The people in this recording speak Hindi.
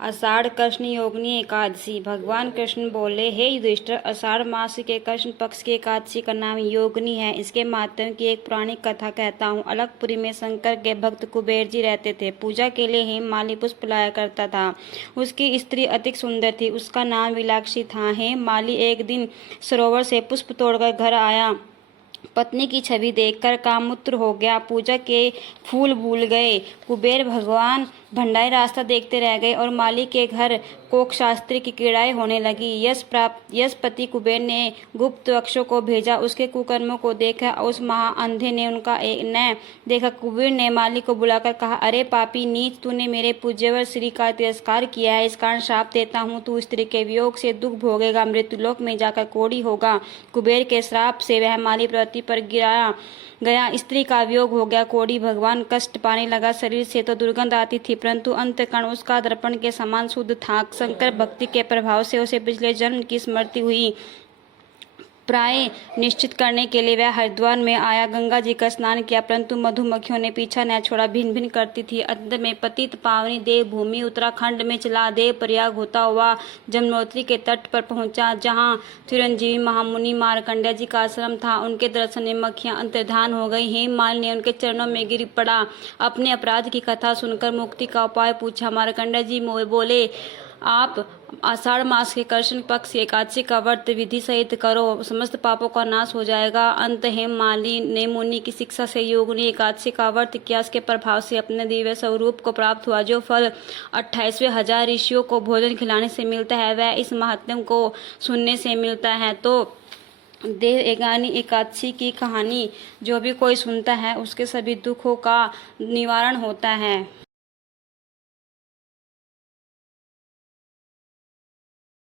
आषाढ़ कृष्ण योगिनी एकादशी। भगवान कृष्ण बोले, हे युधिष्ठिर, आषाढ़ मास के कृष्ण पक्ष की एकादशी का नाम योगिनी है। इसके माध्यम की एक पुरानी कथा कहता हूँ। अलकपुरी में शंकर के भक्त कुबेर जी रहते थे। पूजा के लिए हेममाली पुष्प लाया करता था। उसकी स्त्री अति सुंदर थी। उसका नाम विलाक्षी था। हेममाली एक दिन सरोवर से पुष्प तोड़कर घर आया। पत्नी की छवि देखकर कामुत्र हो गया। पूजा के फूल भूल गए। कुबेर भगवान भंडारी रास्ता देखते रह गए और माली के घर कोक शास्त्री की क्रीड़ाएं होने लगी। यशपति कुबेर ने गुप्त अक्षों को भेजा। उसके कुकर्मों को देखा। उस महा अंधे ने उनका न देखा। कुबेर ने माली को बुलाकर कहा, अरे पापी नीच, तूने मेरे पूज्यवर श्री का तिरस्कार किया है। इस कारण श्राप देता हूँ, तू स्त्री के वियोग से दुख भोगेगा, मृत्युलोक में जाकर कोढ़ी होगा। कुबेर के श्राप से वह माली पृथ्वी पर गिराया गया। स्त्री का वियोग हो गया। कोढ़ी भगवान कष्ट पाने लगा। शरीर से तो दुर्गंध आती थी, परंतु अंतःकरण उसका दर्पण के समान शुद्ध था। शंकर भक्ति के प्रभाव से उसे पिछले जन्म की स्मृति हुई। प्राय निश्चित करने के लिए वह हरिद्वार में आया। गंगा जी का स्नान किया, परंतु मधुमक्खियों ने पीछा न छोड़ा। भिन भिन करती थी। अंत में पतित पावनी देवभूमि उत्तराखंड में चला। देव प्रयाग होता हुआ जमुनोत्री के तट पर पहुंचा, जहां चिरंजीवी महामुनि मार्कंडेय जी का आश्रम था। उनके दर्शन में मक्खियां अंतर्धान हो गई। हेममालिनी ने उनके चरणों में गिर पड़ा। अपने अपराध की कथा सुनकर मुक्ति का उपाय पूछा। मार्कंडेय जी बोले, आप आषाढ़ मास के कृष्ण पक्ष एकादशी का व्रत विधि सहित करो, समस्त पापों का नाश हो जाएगा। अंत हेममालिनी ने मुनि की शिक्षा से योगिनी एकादशी का व्रत किया। इसके प्रभाव से अपने दिव्य स्वरूप को प्राप्त हुआ। जो फल 28,000 ऋषियों को भोजन खिलाने से मिलता है, वह इस महात्म्य को सुनने से मिलता है। तो देवयोगिनी एकादशी की कहानी जो भी कोई सुनता है, उसके सभी दुखों का निवारण होता है।